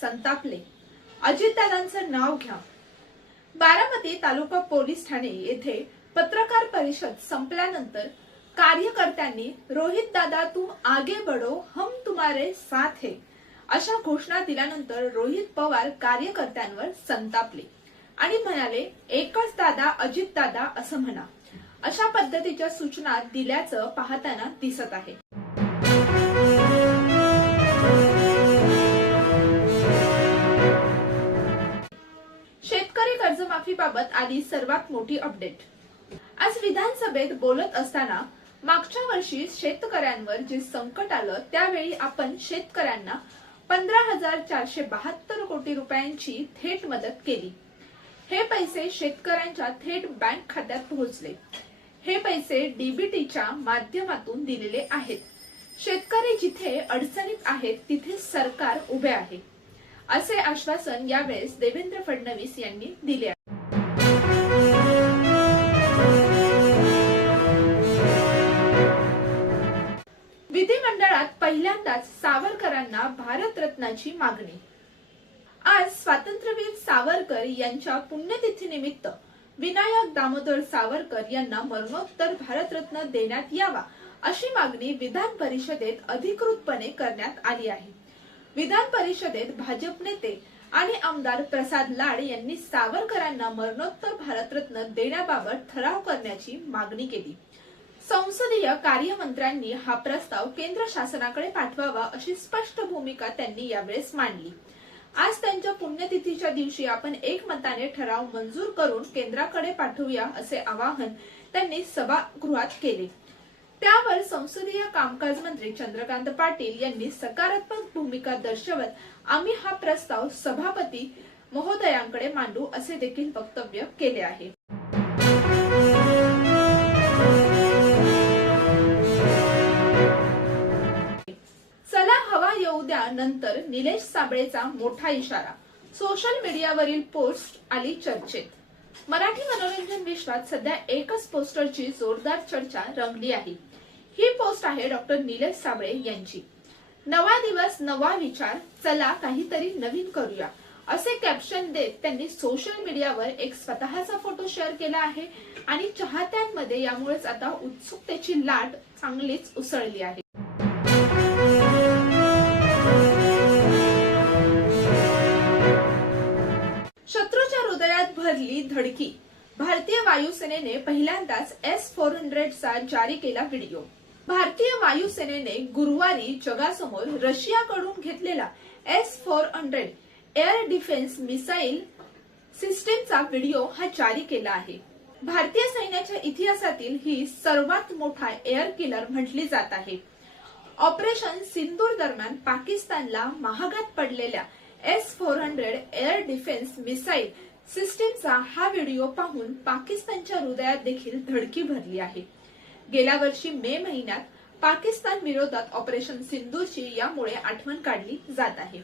संतापले. अजितदादांचं नाव घ्या. बारामती तालुका पोलीस ठाणे येथे पत्रकार परिषद संपल्यानंतर कार्यकर्त्यांनी रोहित दादा तुम आगे बढ़ो हम तुम्हारे साथ है अशा घोषणा दिल्यानंतर रोहित पवार कार्यकर्त्यांवर संतापले आणि म्हणाले, एकच दादा अजित दादा असं म्हणा. अशा पद्धतीच्या सूचना दिल्याचं पाहताना दिसत आहे. शेतकरी कर्जमाफीबाबत आली सर्वात मोठी अपडेट. आज विधानसभेत बोलत असताना मागच्या वर्षी शेतकऱ्यांवर जे संकट आलं त्यावेळी आपण शेतकऱ्यांना 15,472 कोटी रुपयांची थेट मदत केली. हे पैसे शेतकऱ्यांच्या थेट बँक खात्यात पोहोचले. हे पैसे डीबीटीच्या माध्यमातून दिलेले आहेत. शेतकरी जिथे अडचणीत आहेत तिथे सरकार उभे आहे असे आश्वासन यावेळेस देवेंद्र फडणवीस यांनी दिले आहे. विधिमंडळात पहिल्यांदाच सावरकरांना भारतरत्नाची मागणी. आज स्वातंत्र्यवीर सावरकर यांच्या पुण्यतिथीनिमित्त विनायक दामोदर सावरकर यांना मरणोत्तर भारतरत्न देण्यात यावा अशी मागणी विधान परिषदेत अधिकृतपणे करण्यात आली आहे. विधान परिषदेत भाजप नेते आणि आमदार प्रसाद लाड यांनी सावरकरांना मरणोत्तर भारतरत्न देण्याबाबत ठराव करण्याची मागणी केली. संसदीय कार्यमंत्र्यांनी हा प्रस्ताव केंद्र शासनाकडे पाठवावा अशी स्पष्ट भूमिका त्यांनी यावेळेस मांडली. आज त्यांच्या पुण्यतिथीच्या दिवशी आपण एकमताने ठराव मंजूर करून केंद्राकडे पाठवूया असे आवाहन त्यांनी सभागृहात केले. त्यावर संसदीय कामकाज मंत्री चंद्रकांत पाटील यांनी सकारात्मक भूमिका दर्शवत आम्ही हा प्रस्ताव सभापती महोदयांकडे मांडू असे देखील वक्तव्य केले आहे. चला हवा येऊ द्या नंतर निलेश साबळेचा मोठा इशारा. सोशल मीडियावरील पोस्ट आली चर्चेत. मराठी मनोरंजन विश्वात सध्या एकच पोस्टरची जोरदार चर्चा रंगली आहे. ही पोस्ट आहे डॉक्टर निलेश साबळे यांची. नवा दिवस नवा विचार, चला काहीतरी नवीन करूया असे कॅप्शन देत त्यांनी सोशल मीडियावर एक स्वतःचा फोटो शेअर केला आहे आणि चाहत्यांमध्ये यामुळेच आता उत्सुकतेची लाट चांगलीच उसळली आहे. शत्रूच्या हृदयात भरली धडकी. भारतीय वायुसेनेने पहिल्यांदाच S-400 चा जारी केला व्हिडिओ. भारतीय वायुसेनेने गुरुवारी जगासमोर रशियाकडून घेतलेला S-400 एअर डिफेन्स मिसाईल सिस्टीमचा व्हिडिओ हा जारी केला आहे. भारतीय सैन्याच्या इतिहासातील ही सर्वात मोठा एअर किलर म्हटली जात आहे. ऑपरेशन सिंदूर दरम्यान पाकिस्तानला महागात पडलेल्या S-400 एअर डिफेन्स मिसाईल सिस्टीमचा हा व्हिडिओ पाहून पाकिस्तानच्या हृदयात देखील धडकी भरली आहे. गेल्या वर्षी मे महिन्यात पाकिस्तान विरोधात ऑपरेशन सिंदूरची यामुळे आठवण काढली जात आहे.